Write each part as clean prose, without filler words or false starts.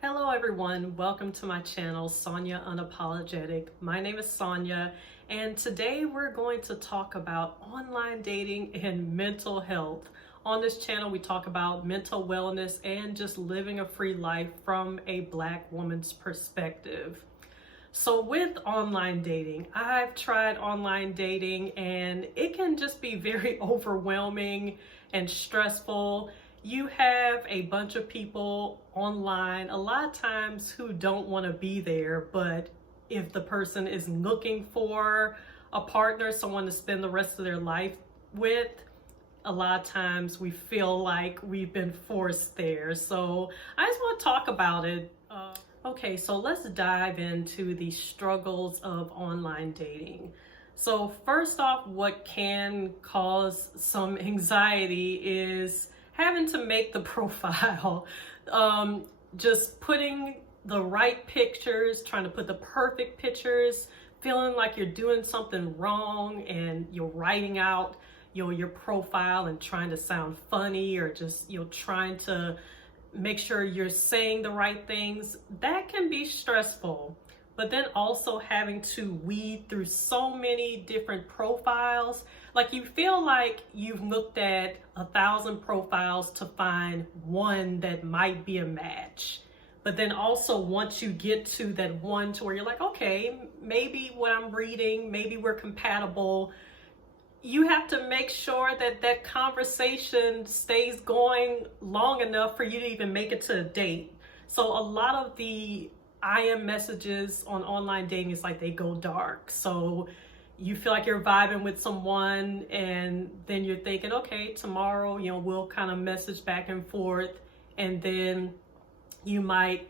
Hello everyone, welcome to my channel, Sonia Unapologetic. My name is Sonia, and today we're going to talk about online dating and mental health. On this channel, we talk about mental wellness and just living a free life from a Black woman's perspective. So with online dating, I've tried online dating and it can just be very overwhelming and stressful. You have a bunch of people online a lot of times who don't want to be there, but if the person is looking for a partner, someone to spend the rest of their life with, a lot of times we feel like we've been forced there. So I just want to talk about it. Okay, so let's dive into the struggles of online dating. So first off, what can cause some anxiety is having to make the profile. Just putting the right pictures, trying to put the perfect pictures, feeling like you're doing something wrong and you're writing out your profile and trying to sound funny, or just trying to make sure you're saying the right things. That can be stressful. But then also having to weed through so many different profiles, like you feel like you've looked at 1,000 profiles to find one that might be a match. But then also once you get to that one to where you're like, okay, maybe what I'm reading, maybe we're compatible, you have to make sure that that conversation stays going long enough for you to even make it to a date. So a lot of the IM messages on online dating is like they go dark. So you feel like you're vibing with someone and then you're thinking, okay, tomorrow, we'll kind of message back and forth, and then you might,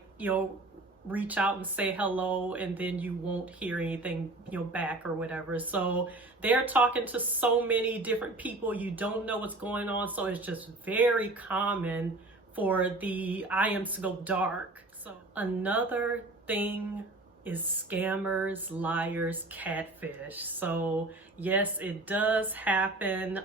reach out and say hello, and then you won't hear anything, back or whatever. So they're talking to so many different people, you don't know what's going on. So it's just very common for the IMs to go dark. So another thing is scammers, liars, catfish. So yes, it does happen.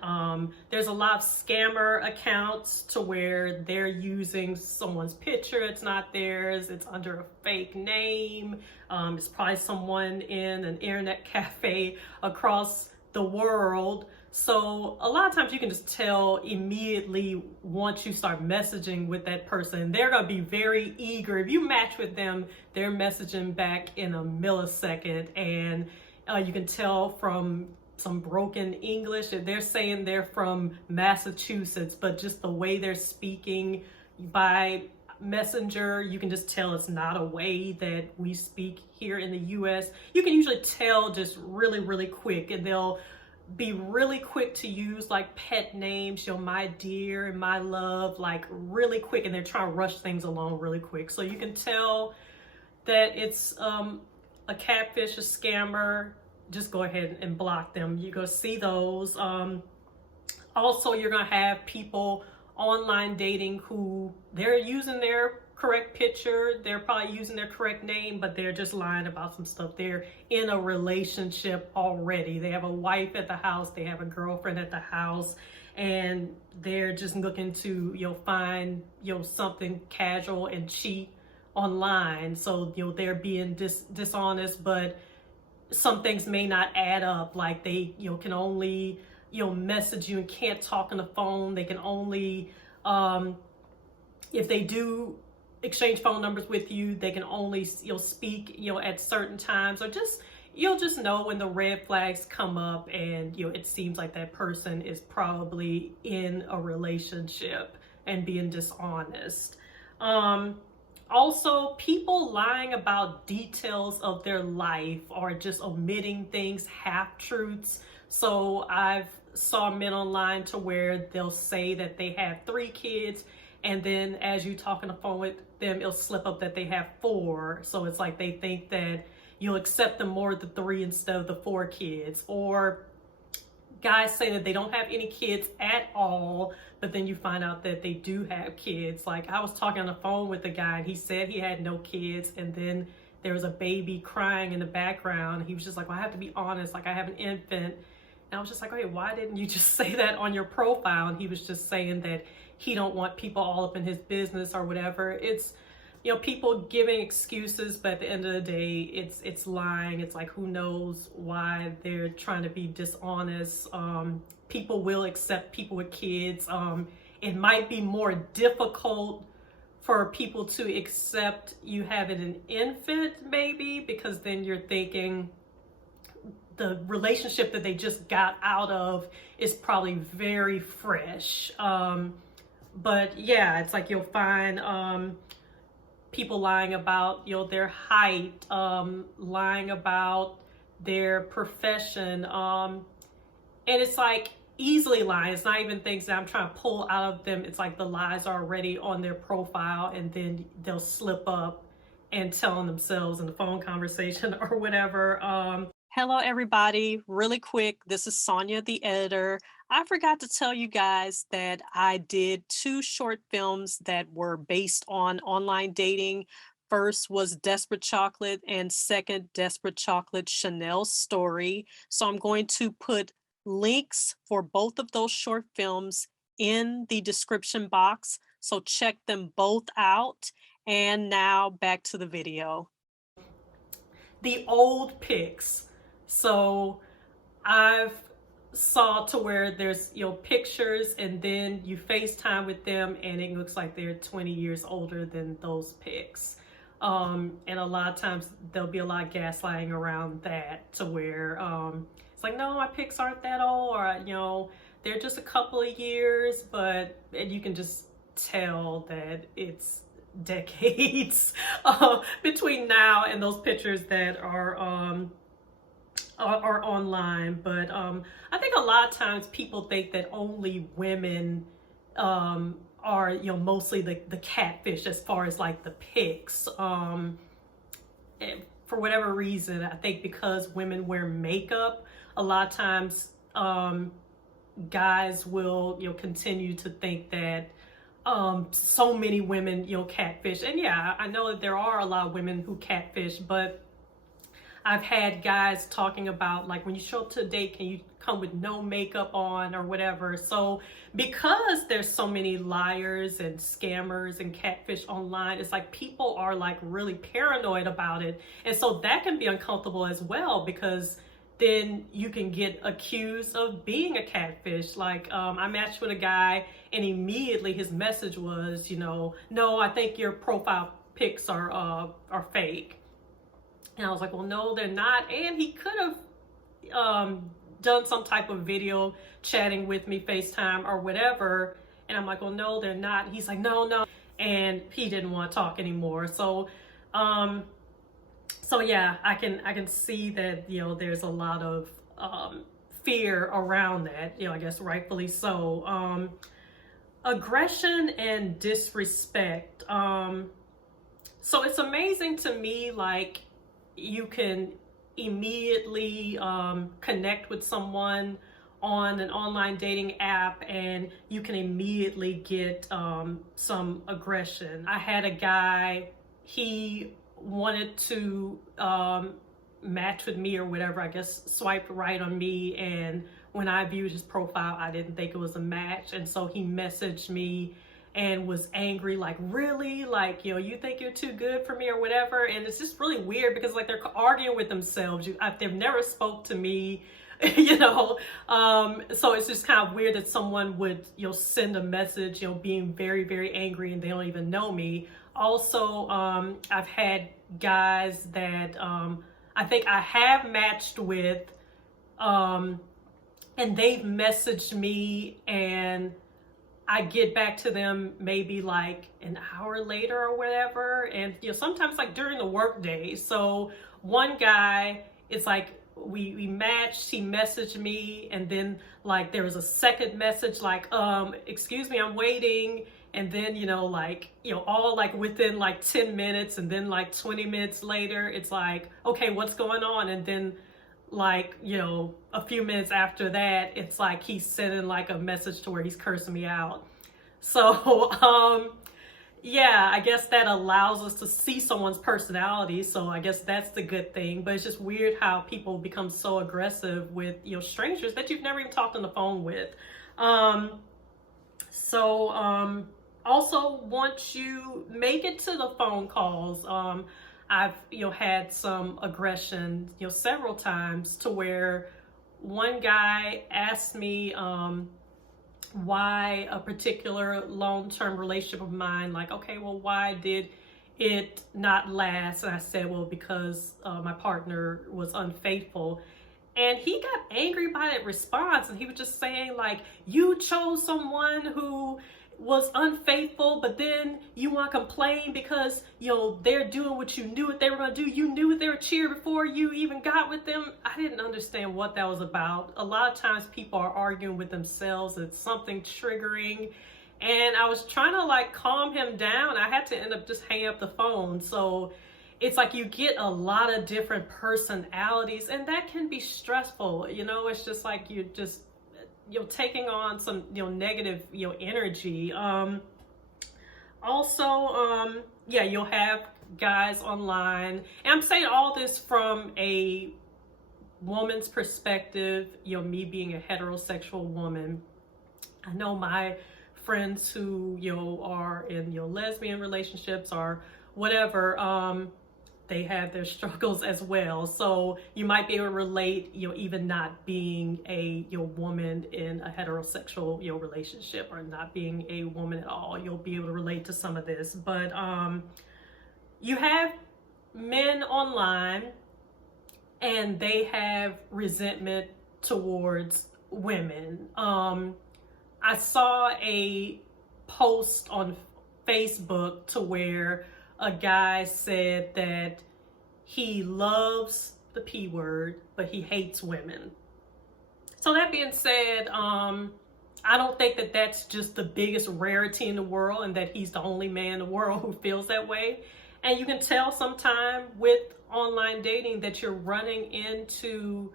There's a lot of scammer accounts to where they're using someone's picture. It's not theirs. It's under a fake name. It's probably someone in an internet cafe across the world. So a lot of times you can just tell immediately once you start messaging with that person. They're going to be very eager. If you match with them, they're messaging back in a millisecond. And you can tell from some broken English that they're saying they're from Massachusetts, but just the way they're speaking by messenger, you can just tell it's not a way that we speak here in the US. You can usually tell just really, really quick, and they'll be really quick to use like pet names, my dear and my love, like really quick, and they're trying to rush things along really quick. So you can tell that it's a catfish, a scammer. Just go ahead and block them. You're gonna see those. Also, you're gonna have people online dating who they're using their correct picture, they're probably using their correct name, but they're just lying about some stuff. They're in a relationship already. They have a wife at the house, they have a girlfriend at the house, and they're just looking to find something casual and cheap online. So they're being dishonest, but some things may not add up. Like they can only message you and can't talk on the phone. They can only if they do exchange phone numbers with you, they can only speak at certain times, or just you'll just know when the red flags come up, and it seems like that person is probably in a relationship and being dishonest. Also, people lying about details of their life or just omitting things, half-truths. So I've saw men online to where they'll say that they have 3 kids, and then as you talk on the phone with them, it'll slip up that they have 4. So it's like they think that you'll accept them more the 3 instead of the 4 kids. Or guys say that they don't have any kids at all, but then you find out that they do have kids. Like I was talking on the phone with a guy and he said he had no kids, and then there was a baby crying in the background. He was just like, well, I have to be honest, like I have an infant. And I was just like, okay, why didn't you just say that on your profile? And he was just saying that he don't want people all up in his business or whatever. people giving excuses, but at the end of the day, it's lying. It's like, who knows why they're trying to be dishonest. People will accept people with kids. It might be more difficult for people to accept you having an infant, maybe, because then you're thinking the relationship that they just got out of is probably very fresh. But yeah, it's like you'll find people lying about their height, lying about their profession, and it's like easily lying. It's not even things that I'm trying to pull out of them. It's like the lies are already on their profile, and then they'll slip up and tell on themselves in the phone conversation or whatever. Hello, everybody. Really quick, this is Sonia, the editor. I forgot to tell you guys that I did 2 short films that were based on online dating. First was Desperate Chocolate, and second, Desperate Chocolate Chanel's Story. So I'm going to put links for both of those short films in the description box. So check them both out. And now back to the video. The old pics. So I've saw to where there's pictures, and then you FaceTime with them and it looks like they're 20 years older than those pics. And a lot of times there'll be a lot of gaslighting around that, to where it's like, no, my pics aren't that old, or they're just a couple of years, but you can just tell that it's decades between now and those pictures that are online. But I think a lot of times people think that only women are mostly the catfish as far as like the pics. For whatever reason, I think because women wear makeup, a lot of times guys will continue to think that so many women catfish. And yeah, I know that there are a lot of women who catfish, but I've had guys talking about, like, when you show up to a date, can you come with no makeup on or whatever. So because there's so many liars and scammers and catfish online, it's like people are like really paranoid about it. And so that can be uncomfortable as well, because then you can get accused of being a catfish. Like I matched with a guy and immediately his message was, no, I think your profile pics are fake. And I was like, well, no, they're not. And he could have done some type of video chatting with me, FaceTime or whatever. And I'm like, well, no, they're not. He's like, no. And he didn't want to talk anymore. So yeah, I can see that, there's a lot of fear around that, I guess rightfully so. Aggression and disrespect. So it's amazing to me, like, you can immediately connect with someone on an online dating app and you can immediately get some aggression. I had a guy, he wanted to match with me or whatever, I guess swiped right on me, and when I viewed his profile, I didn't think it was a match, and so he messaged me and was angry, like, really? Like, you think you're too good for me or whatever? And it's just really weird because, like, they're arguing with themselves. They've never spoke to me, so it's just kind of weird that someone would, send a message, being very, very angry, and they don't even know me. Also, I've had guys that I think I have matched with, and they've messaged me, and I get back to them maybe like an hour later or whatever. And, sometimes like during the work day. So one guy, it's like we matched, he messaged me, and then like there was a second message like, excuse me, I'm waiting. And then, all like within like 10 minutes, and then like 20 minutes later, it's like, okay, what's going on? And then like, a few minutes after that, it's like he's sending like a message to where he's cursing me out. So, yeah, I guess that allows us to see someone's personality. So I guess that's the good thing. But it's just weird how people become so aggressive with, strangers that you've never even talked on the phone with. Also, once you make it to the phone calls, I've had some aggression several times, to where one guy asked me why a particular long-term relationship of mine, like, okay, well, why did it not last? And I said, well, because my partner was unfaithful. And he got angry by that response, and he was just saying, like, you chose someone who was unfaithful, but then you want to complain because they're doing what you knew what they were going to do. You knew what they were cheering before you even got with them. I didn't understand what that was about. A lot of times people are arguing with themselves. It's something triggering, and I was trying to like calm him down. I had to end up just hanging up the phone. So it's like you get a lot of different personalities, and that can be stressful. It's just like you're just taking on some negative energy. Also, yeah, you'll have guys online, and I'm saying all this from a woman's perspective, me being a heterosexual woman. I know my friends who are in lesbian relationships or whatever, they have their struggles as well. So you might be able to relate, even not being a woman in a heterosexual relationship, or not being a woman at all. You'll be able to relate to some of this. But you have men online, and they have resentment towards women. I saw a post on Facebook to where a guy said that he loves the P word, but he hates women. So that being said, I don't think that that's just the biggest rarity in the world, and that he's the only man in the world who feels that way. And you can tell sometime with online dating that you're running into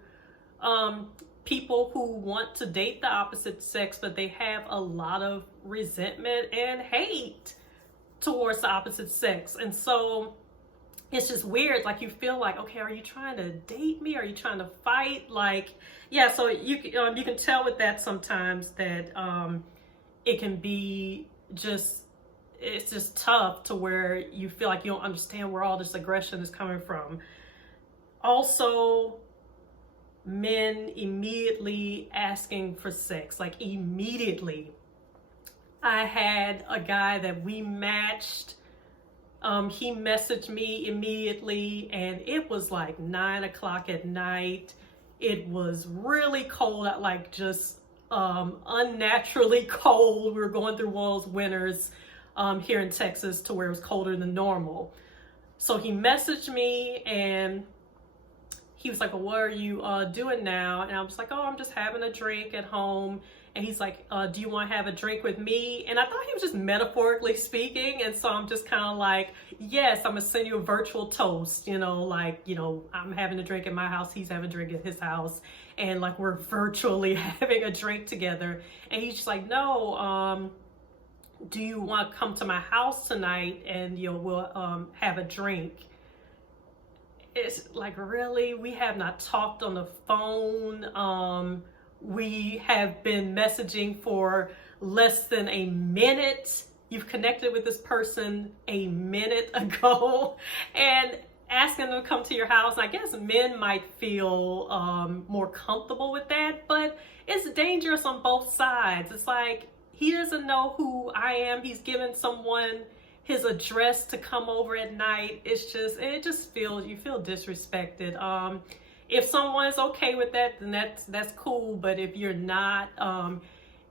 people who want to date the opposite sex, but they have a lot of resentment and hate towards the opposite sex. And so it's just weird. Like, you feel like, okay, are you trying to date me? Are you trying to fight? Like, yeah, so you can tell with that sometimes that it can be just, it's just tough, to where you feel like you don't understand where all this aggression is coming from. Also, men immediately asking for sex, like immediately. I had a guy that we matched. He messaged me immediately, and it was like 9 o'clock at night. It was really cold, like just unnaturally cold. We were going through one of those winters here in Texas, to where it was colder than normal. So he messaged me, and he was like, well, what are you doing now? And I was like, oh, I'm just having a drink at home. And he's like, do you want to have a drink with me? And I thought he was just metaphorically speaking. And so I'm just kind of like, yes, I'm going to send you a virtual toast. I'm having a drink at my house. He's having a drink at his house. And like, we're virtually having a drink together. And he's just like, no, do you want to come to my house tonight, and we'll have a drink? It's like, really? We have not talked on the phone. We have been messaging for less than a minute. You've connected with this person a minute ago, and asking them to come to your house. I guess men might feel more comfortable with that, but it's dangerous on both sides. It's like, he doesn't know who I am. He's given someone his address to come over at night. You feel disrespected. If someone's okay with that, then that's cool. But if you're not,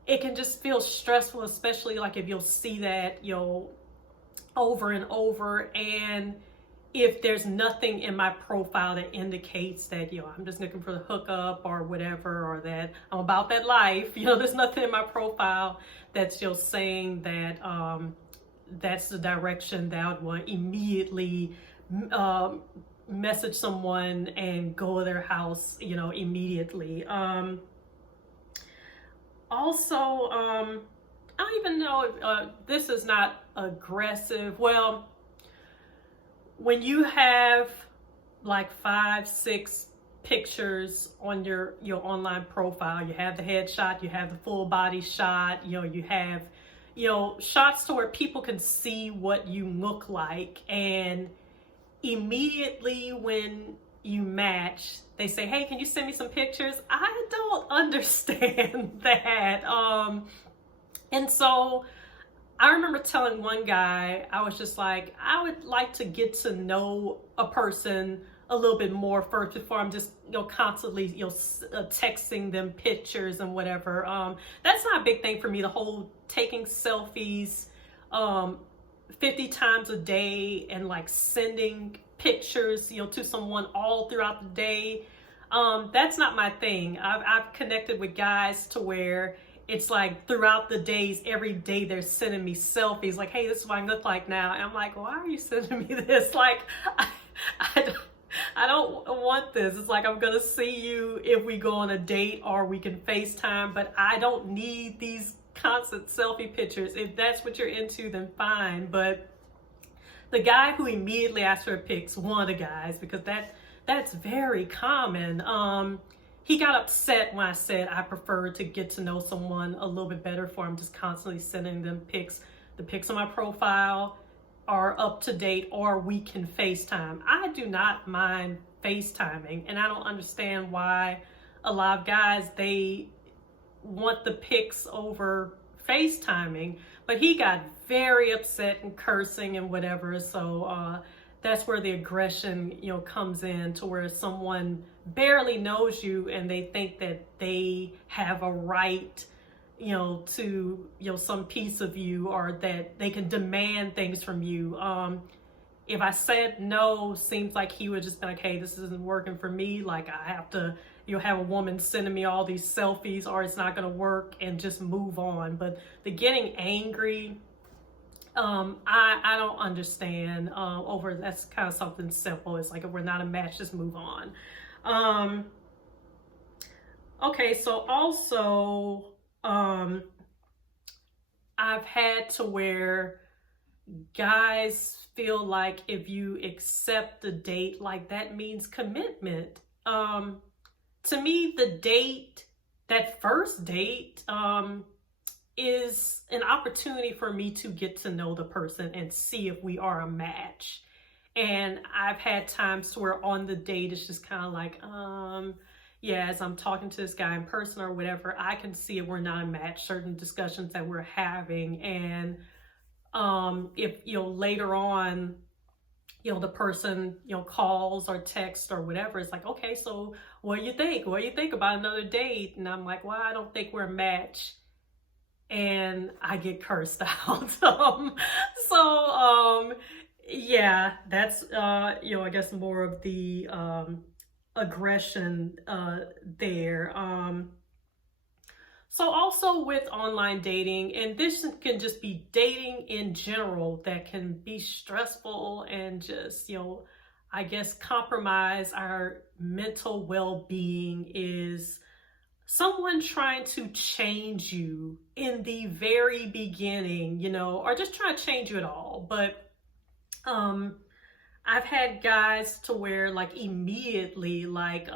it can just feel stressful, especially like if you'll see that, over and over. And if there's nothing in my profile that indicates that, I'm just looking for the hookup or whatever, or that I'm about that life, there's nothing in my profile that's saying that that's the direction that I would want to immediately message someone and go to their house, immediately. Also, I don't even know if this is not aggressive. Well, when you have like 5, 6 pictures on your online profile, you have the headshot, you have the full body shot, you have shots to where people can see what you look like, and immediately when you match, they say, hey, can you send me some pictures? I don't understand that. And so I remember telling one guy, I was just like, I would like to get to know a person a little bit more first before I'm just, constantly, texting them pictures and whatever. That's not a big thing for me, the whole taking selfies 50 times a day and like sending pictures, to someone all throughout the day. That's not my thing. I've connected with guys to where it's like throughout the days, every day they're sending me selfies like, hey, this is what I look like now. And I'm like, why are you sending me this? Like, I don't want this. It's like, I'm going to see you if we go on a date or we can FaceTime, but I don't need these constant selfie pictures. If that's what you're into, then fine. But the guy who immediately asked for pics, one of the guys, because that's very common, he got upset when I said I prefer to get to know someone a little bit better before I'm just constantly sending them pics. The pics on my profile are up to date, or we can FaceTime. I do not mind FaceTiming, and I don't understand why a lot of guys, they want the pics over FaceTiming, but he got very upset and cursing and whatever. So that's where the aggression, comes in, to where someone barely knows you and they think that they have a right, to, some piece of you, or that they can demand things from you. If I said no, seems like he would just be like, hey, this isn't working for me. Like, I have to, have a woman sending me all these selfies, or it's not going to work, and just move on. But the getting angry, I don't understand over, that's kind of something simple. It's like, if we're not a match, just move on. Okay, so also, I've had to where guys feel like if you accept the date, like that means commitment. To me, the date, that first date, is an opportunity for me to get to know the person and see if we are a match. And I've had times where on the date, it's just kind of like, yeah, as I'm talking to this guy in person or whatever, I can see if we're not a match, certain discussions that we're having. And if, later on, the person, calls or texts or whatever, it's like, okay, so what do you think? What do you think about another date? And I'm like, well, I don't think we're a match. And I get cursed out. Yeah, that's, I guess more of the aggression there. So also with online dating, and this can just be dating in general, that can be stressful and just, I guess compromise our mental well-being, is someone trying to change you in the very beginning, or just trying to change you at all. But I've had guys to where, like, immediately, like,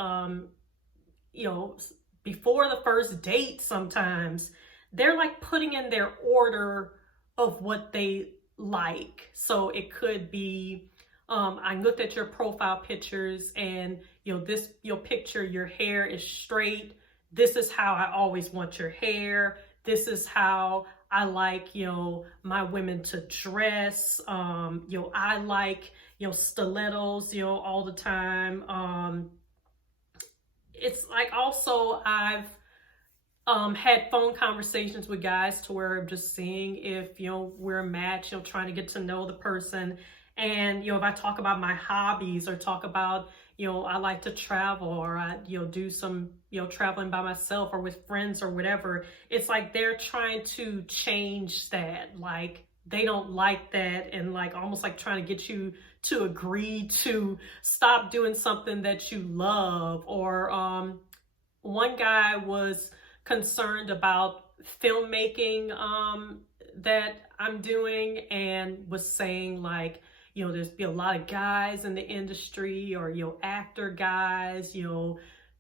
before the first date, sometimes they're like putting in their order of what they like. So it could be, I looked at your profile pictures, and this, picture, your hair is straight. This is how I always want your hair. This is how I like, my women to dress. I like, stilettos, all the time. It's like, also I've had phone conversations with guys to where I'm just seeing if, we're a match, trying to get to know the person. And, if I talk about my hobbies, or talk about, I like to travel, or I, do some, traveling by myself or with friends or whatever, it's like they're trying to change that. Like, they don't like that, and like almost like trying to get you to agree to stop doing something that you love. Or one guy was concerned about filmmaking that I'm doing, and was saying like, there's be a lot of guys in the industry, or actor guys,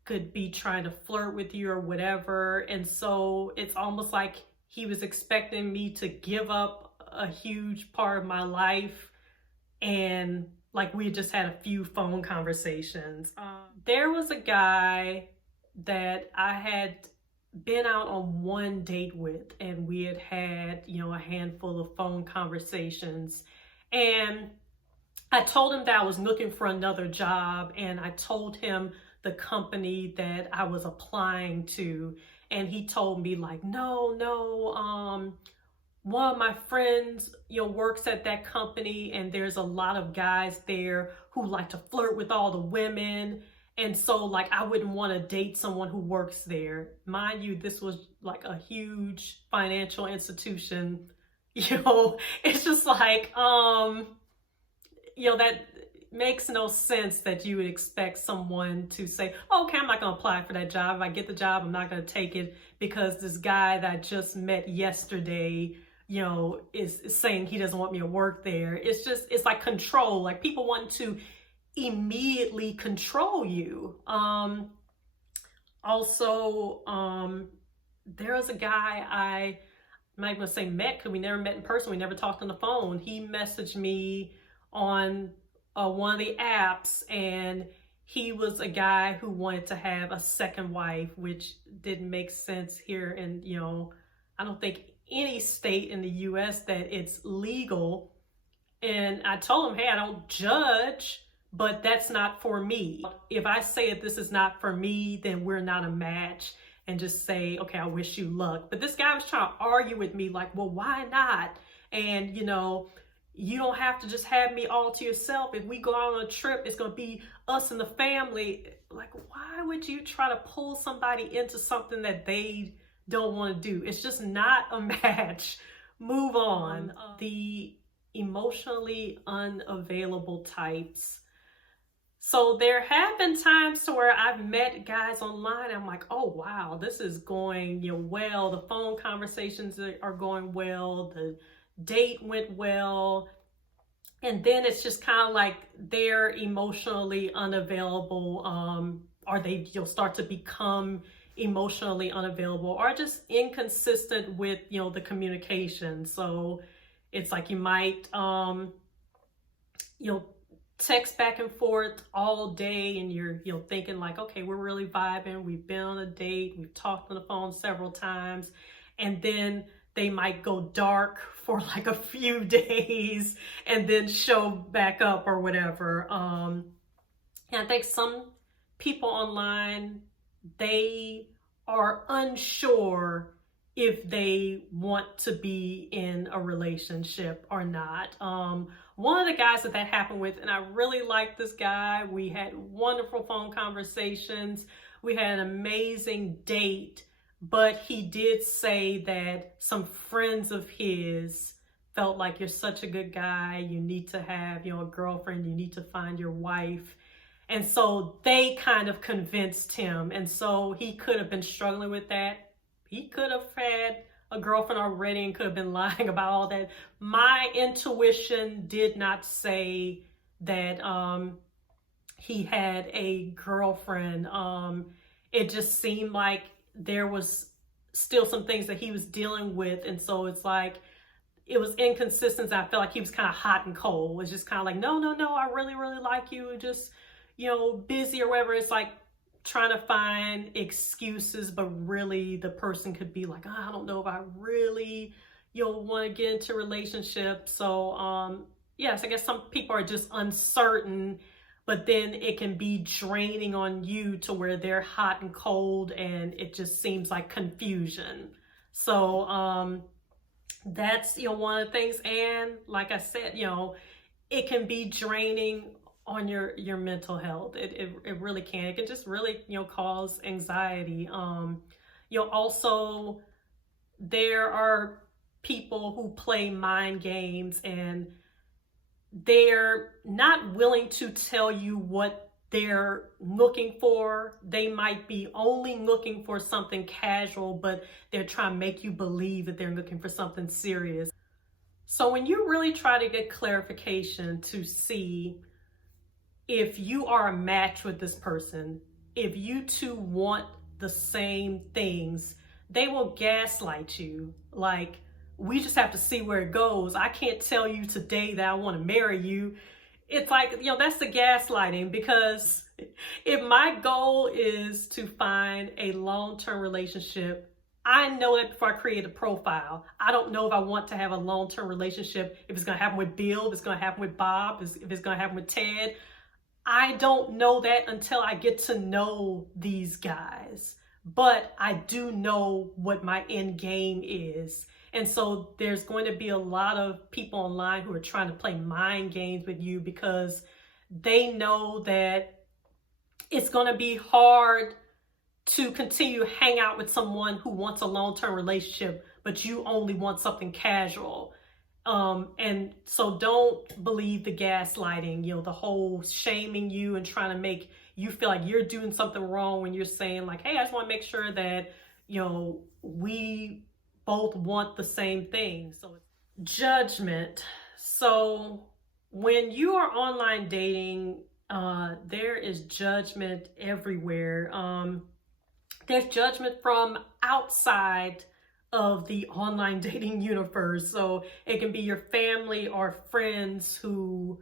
could be trying to flirt with you or whatever. And so it's almost like he was expecting me to give up a huge part of my life, and like we just had a few phone conversations. There was a guy that I had been out on one date with, and we had had, a handful of phone conversations. And I told him that I was looking for another job, and I told him the company that I was applying to. And he told me like, no, one of my friends, works at that company, and there's a lot of guys there who like to flirt with all the women. And so like, I wouldn't want to date someone who works there. Mind you, this was like a huge financial institution. It's just like, that makes no sense that you would expect someone to say, oh, okay, I'm not going to apply for that job. If I get the job, I'm not going to take it because this guy that I just met yesterday, is saying he doesn't want me to work there. It's like control, like people want to immediately control you. There was a guy I'm not going to say met, because we never met in person. We never talked on the phone. He messaged me on one of the apps, and he was a guy who wanted to have a second wife, which didn't make sense here. And, I don't think any state in the US that it's legal. And I told him, hey, I don't judge, but that's not for me. If I say that this is not for me, then we're not a match, and just say, okay, I wish you luck. But this guy was trying to argue with me like, well, why not? And, you don't have to just have me all to yourself. If we go out on a trip, it's going to be us and the family. Like, why would you try to pull somebody into something that they don't want to do? It's just not a match. Move on. The emotionally unavailable types. So there have been times to where I've met guys online. I'm like, oh, wow, this is going well. The phone conversations are going well. The date went well. And then it's just kind of like they're emotionally unavailable, or you'll start to become emotionally unavailable, or just inconsistent with, the communication. So it's like you might, text back and forth all day, and you're thinking like, okay, we're really vibing, we've been on a date, we've talked on the phone several times, and then they might go dark for like a few days and then show back up or whatever. And I think some people online, they are unsure if they want to be in a relationship or not. One of the guys that happened with, and I really liked this guy. We had wonderful phone conversations. We had an amazing date, but he did say that some friends of his felt like, you're such a good guy, you need to have, a girlfriend, you need to find your wife. And so they kind of convinced him. And so he could have been struggling with that. He could have had a girlfriend already and could have been lying about all that. My intuition did not say that he had a girlfriend. It just seemed like there was still some things that he was dealing with. And so it's like, it was inconsistent. I felt like he was kind of hot and cold. It was just kind of like, no, I really, really like you. Just, busy or whatever. It's like trying to find excuses, but really the person could be like, I don't know if I really, want to get into a relationship. So, yes, I guess some people are just uncertain, but then it can be draining on you to where they're hot and cold, and it just seems like confusion. So, that's, one of the things. And like I said, it can be draining on your mental health. It really can. It can just really, cause anxiety. Also, there are people who play mind games, and they're not willing to tell you what they're looking for. They might be only looking for something casual, but they're trying to make you believe that they're looking for something serious. So when you really try to get clarification to see if you are a match with this person, if you two want the same things, they will gaslight you. Like, we just have to see where it goes. I can't tell you today that I want to marry you. It's like, that's the gaslighting, because if my goal is to find a long-term relationship, I know that before I create a profile. I don't know if I want to have a long-term relationship, if it's going to happen with Bill, if it's going to happen with Bob, if it's going to happen with Ted. I don't know that until I get to know these guys. But I do know what my end game is. And so there's going to be a lot of people online who are trying to play mind games with you, because they know that it's going to be hard to continue to hang out with someone who wants a long-term relationship, but you only want something casual. And so don't believe the gaslighting, the whole shaming you and trying to make you feel like you're doing something wrong when you're saying like, hey, I just want to make sure that, we both want the same thing. So judgment. So when you are online dating, there is judgment everywhere. There's judgment from outside of the online dating universe. So it can be your family or friends who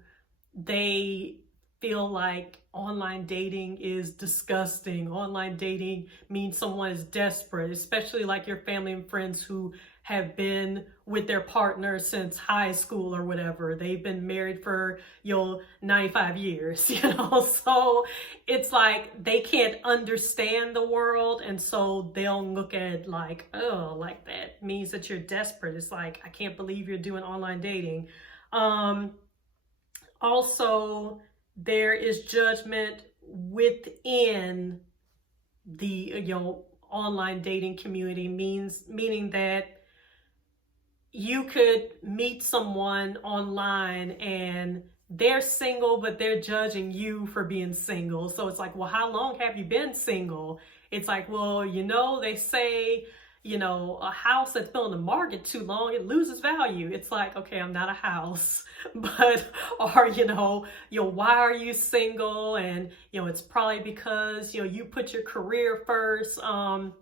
they feel like online dating is disgusting. Online dating means someone is desperate, especially like your family and friends who have been with their partner since high school or whatever. They've been married for 95 years, so it's like they can't understand the world, and so they'll look at it like, oh, like that means that you're desperate. It's like, I can't believe you're doing online dating. Also, there is judgment within the online dating community, meaning that you could meet someone online and they're single, but they're judging you for being single. So it's like, well, how long have you been single? It's like, well, they say, a house that's been on the market too long, it loses value. It's like, okay, I'm not a house, but, or, why are you single? And, it's probably because, you put your career first. So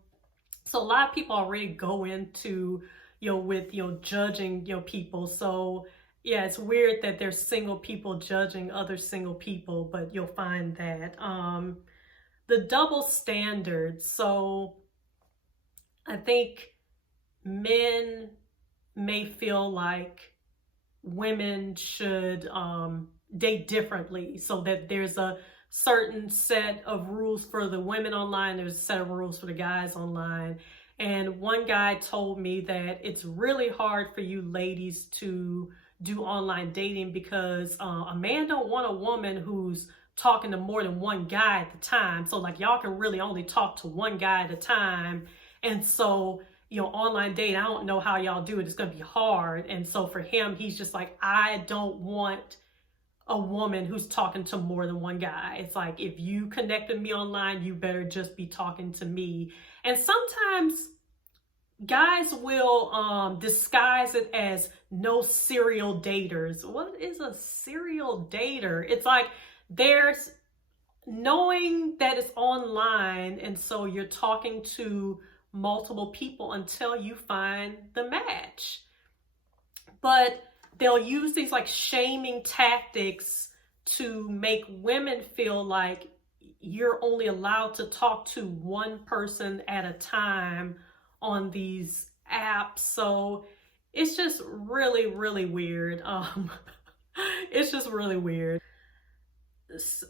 a lot of people already go into, with, judging, people. So yeah, it's weird that there's single people judging other single people, but you'll find that. The double standards. So I think men may feel like women should date differently, so that there's a certain set of rules for the women online, there's a set of rules for the guys online. And one guy told me that it's really hard for you ladies to do online dating because a man don't want a woman who's talking to more than one guy at the time. So like y'all can really only talk to one guy at a time. And so, online dating, I don't know how y'all do it. It's going to be hard. And so for him, he's just like, I don't want a woman who's talking to more than one guy. It's like, if you connect with me online, you better just be talking to me. And sometimes guys will disguise it as no serial daters. What is a serial dater? It's like there's knowing that it's online, and so you're talking to multiple people until you find the match. But they'll use these like shaming tactics to make women feel like you're only allowed to talk to one person at a time on these apps. So it's just really, really weird. It's just really weird.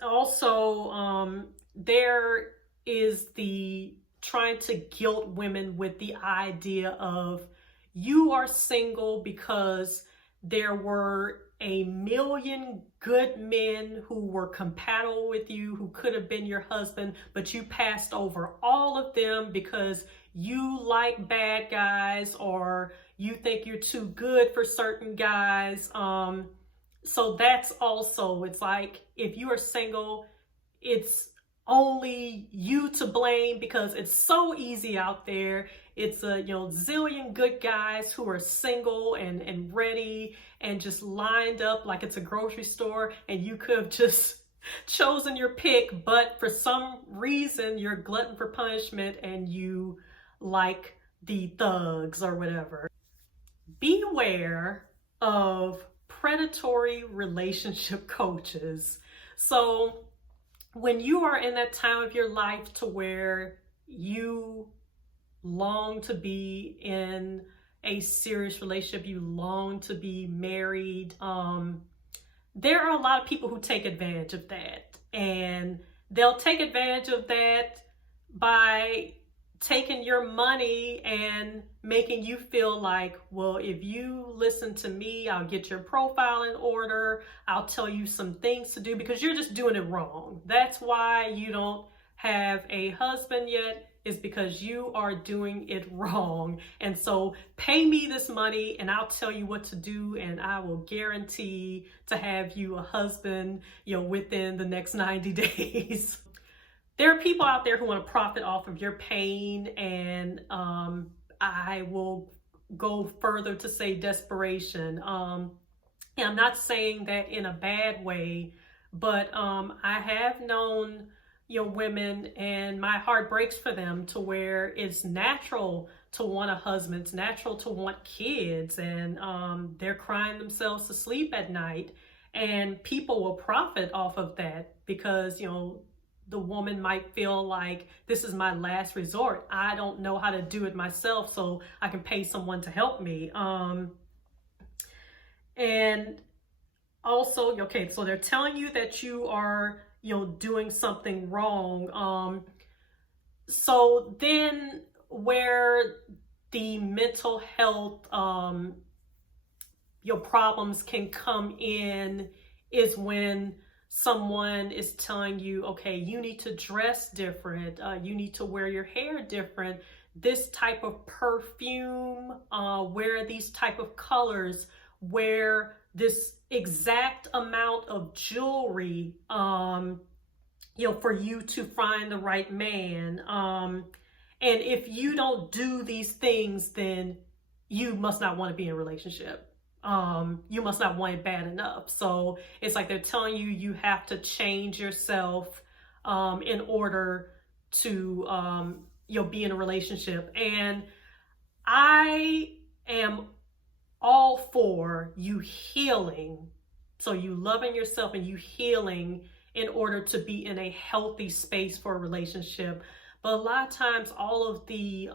Also, there is the trying to guilt women with the idea of you are single because there were a million good men who were compatible with you, who could have been your husband, but you passed over all of them because you like bad guys or you think you're too good for certain guys. So that's also, it's like, if you are single, it's only you to blame because it's so easy out there. It's a zillion good guys who are single and ready and just lined up like it's a grocery store, and you could have just chosen your pick, but for some reason you're glutton for punishment and you like the thugs or whatever. Beware of predatory relationship coaches. So when you are in that time of your life to where you long to be in a serious relationship, you long to be married, there are a lot of people who take advantage of that. And they'll take advantage of that by taking your money and making you feel like, well, if you listen to me, I'll get your profile in order. I'll tell you some things to do, because you're just doing it wrong. That's why you don't have a husband yet, is because you are doing it wrong. And so pay me this money and I'll tell you what to do, and I will guarantee to have you a husband, within the next 90 days. There are people out there who want to profit off of your pain, and I will go further to say desperation. And I'm not saying that in a bad way, but I have known women, and my heart breaks for them, to where it's natural to want a husband, it's natural to want kids, and they're crying themselves to sleep at night, and people will profit off of that because the woman might feel like, this is my last resort. I don't know how to do it myself, so I can pay someone to help me. And also, okay, so they're telling you that you are, doing something wrong. So then where the mental health, your problems can come in is when someone is telling you, okay, you need to dress different, you need to wear your hair different, this type of perfume, wear these type of colors, wear this exact amount of jewelry, for you to find the right man. And if you don't do these things, then you must not want to be in a relationship. You must not want it bad enough. So it's like they're telling you, you have to change yourself in order to be in a relationship. And I am all for you healing. So you loving yourself and you healing in order to be in a healthy space for a relationship. But a lot of times, all of the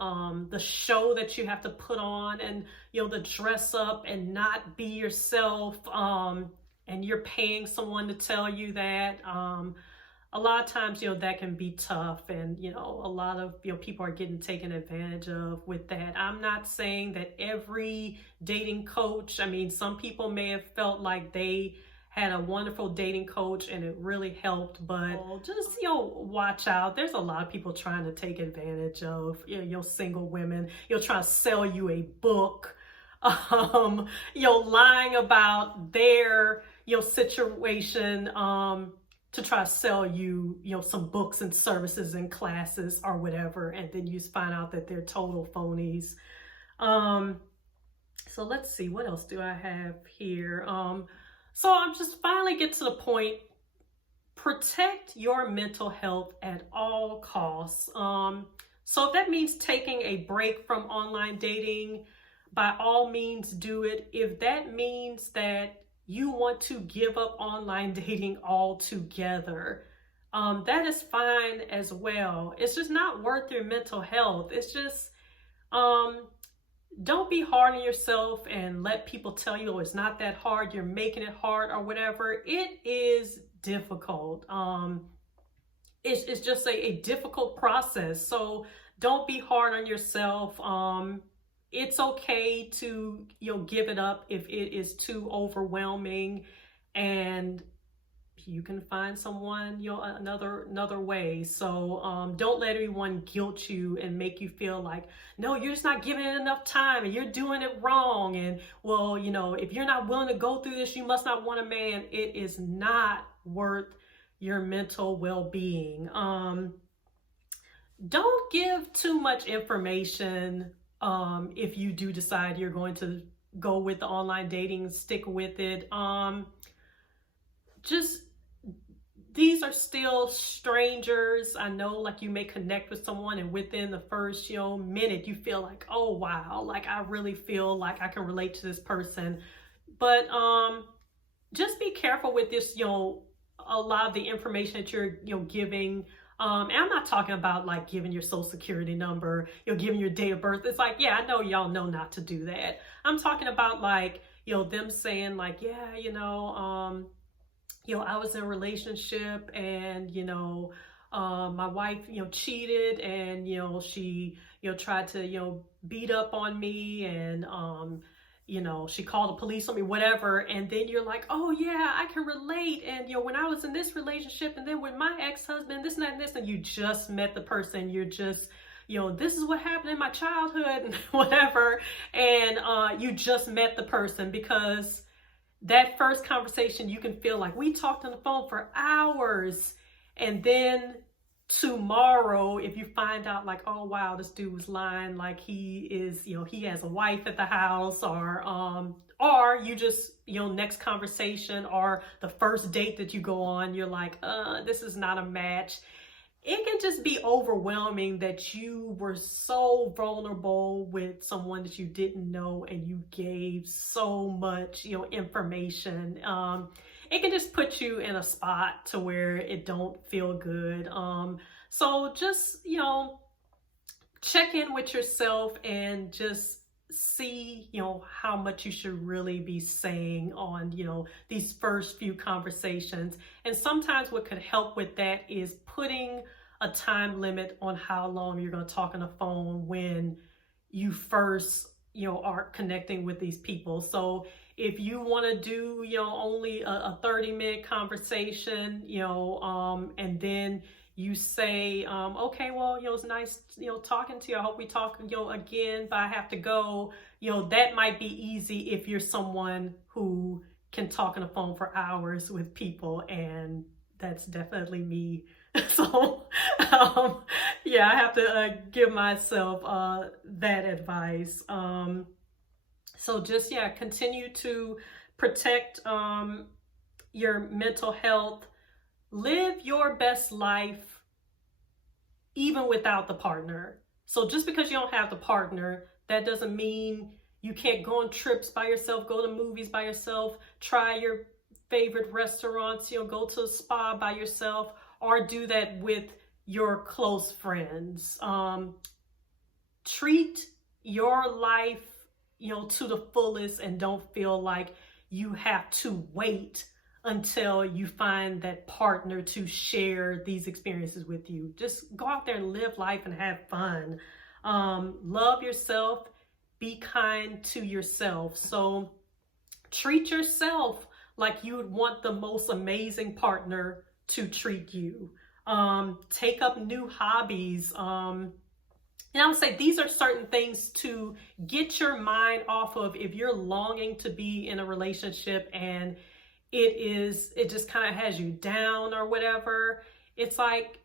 show that you have to put on, and the dress up and not be yourself, and you're paying someone to tell you that. A lot of times, that can be tough, and a lot of people are getting taken advantage of with that. I'm not saying that every dating coach. I mean, some people may have felt like they had a wonderful dating coach and it really helped, but just watch out. There's a lot of people trying to take advantage of single women. Trying to sell you a book, lying about their situation, to try to sell you some books and services and classes or whatever, and then you just find out that they're total phonies. So let's see, what else do I have here? So I'm just finally get to the point. Protect your mental health at all costs. So if that means taking a break from online dating, by all means do it. If that means that you want to give up online dating altogether, that is fine as well. It's just not worth your mental health. It's just, don't be hard on yourself and let people tell you, oh, it's not that hard, you're making it hard or whatever. It is difficult. It's just a difficult process. So don't be hard on yourself. It's okay to give it up if it is too overwhelming, and you can find someone another way. So don't let anyone guilt you and make you feel like, no, you're just not giving it enough time and you're doing it wrong, and well, if you're not willing to go through this, you must not want a man. It is not worth your mental well-being. Don't give too much information. If you do decide you're going to go with the online dating, stick with it. These are still strangers. I know, like, you may connect with someone and within the first, minute, you feel like, oh wow, like I really feel like I can relate to this person. But just be careful with this, a lot of the information that you're, giving. And I'm not talking about like giving your social security number, giving your date of birth. It's like, yeah, I know y'all know not to do that. I'm talking about like, them saying like, yeah, I was in a relationship and, my wife, cheated and, she, tried to, beat up on me and, she called the police on me, whatever. And then you're like, oh yeah, I can relate. And, when I was in this relationship and then with my ex-husband, this and that and this, and you just met the person, you're just, this is what happened in my childhood and whatever. And you just met the person, because that first conversation, you can feel like we talked on the phone for hours. And then tomorrow, if you find out like, oh wow, this dude was lying, like he is, he has a wife at the house, or you just, next conversation or the first date that you go on, you're like, this is not a match. It can just be overwhelming that you were so vulnerable with someone that you didn't know and you gave so much, information. It can just put you in a spot to where it don't feel good. So just, check in with yourself and just see, how much you should really be saying on, these first few conversations. And sometimes what could help with that is putting a time limit on how long you're going to talk on the phone when you first, are connecting with these people. So if you want to do, only a 30-minute conversation, and then you say, okay, well, it's nice, talking to you. I hope we talk, again, but I have to go. That might be easy if you're someone who can talk on the phone for hours with people, and that's definitely me. So, yeah, I have to give myself that advice. So just, yeah, continue to protect your mental health. Live your best life even without the partner. So just because you don't have the partner, that doesn't mean you can't go on trips by yourself, go to movies by yourself, try your favorite restaurants, go to a spa by yourself, or do that with your close friends. Treat your life, to the fullest, and don't feel like you have to wait until you find that partner to share these experiences with you. Just go out there and live life and have fun. Love yourself, be kind to yourself. So treat yourself like you would want the most amazing partner to treat you. Take up new hobbies. And I would say these are certain things to get your mind off of if you're longing to be in a relationship and it just kind of has you down or whatever. It's like,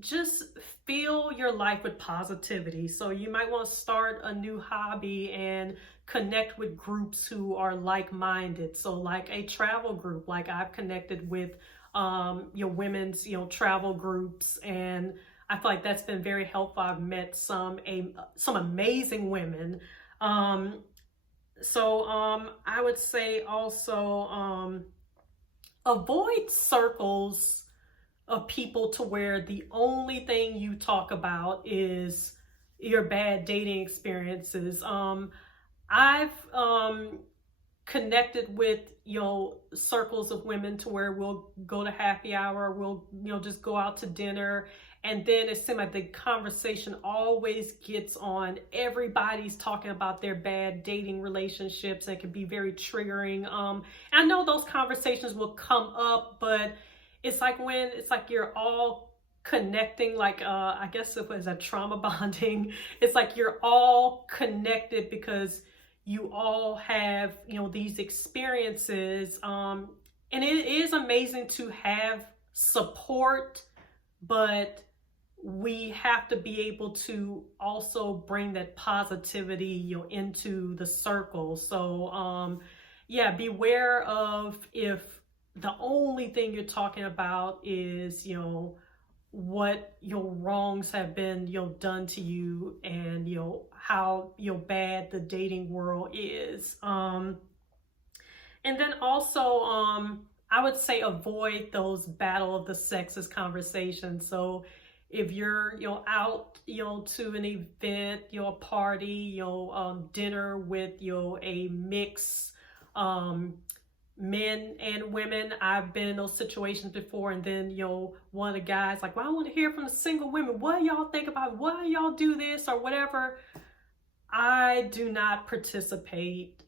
just fill your life with positivity. So you might want to start a new hobby and connect with groups who are like-minded. So like a travel group, like I've connected with women's, travel groups, and I feel like that's been very helpful. I've met some amazing women. So I would say also avoid circles of people to where the only thing you talk about is your bad dating experiences. I've connected with, circles of women to where we'll go to happy hour, we'll, just go out to dinner. And then it seems like the conversation always gets on. Everybody's talking about their bad dating relationships. It can be very triggering. I know those conversations will come up, but it's like when it's like you're all connecting, like I guess it was a trauma bonding. It's like you're all connected because you all have, these experiences. And it is amazing to have support, but we have to be able to also bring that positivity, into the circle. So, yeah, beware of if the only thing you're talking about is, what your wrongs have been, done to you, and, how, bad the dating world is. And then also, I would say avoid those battle of the sexes conversations. So if you're, out, to an event, party, dinner with, a mix, men and women. I've been in those situations before, and then one of the guys like, well, I want to hear from the single women. What do y'all think about it? Why y'all do this or whatever? I do not participate.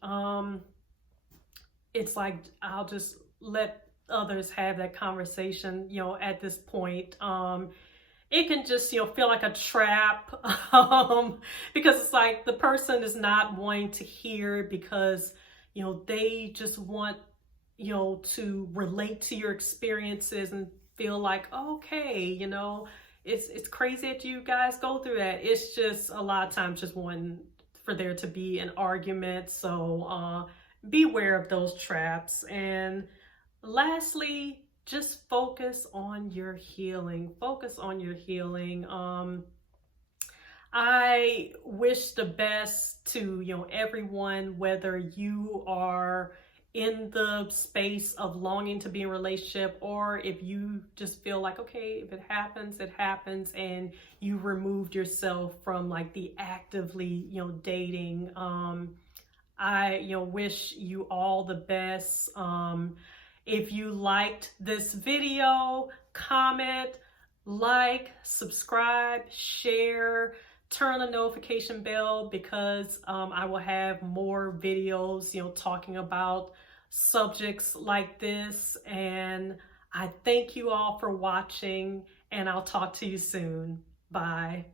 It's like I'll just let others have that conversation. At this point, it can just feel like a trap, because it's like the person is not wanting to hear because they just want to relate to your experiences and feel like, okay, it's crazy that you guys go through that. It's just a lot of times just wanting for there to be an argument. So beware of those traps. And lastly, just focus on your healing. Focus on your healing. I wish the best to everyone, whether you are in the space of longing to be in a relationship, or if you just feel like, okay, if it happens, it happens, and you removed yourself from like the actively dating. I wish you all the best. If you liked this video, comment, like, subscribe, share, turn on the notification bell, because I will have more videos, talking about subjects like this. And I thank you all for watching, and I'll talk to you soon. Bye.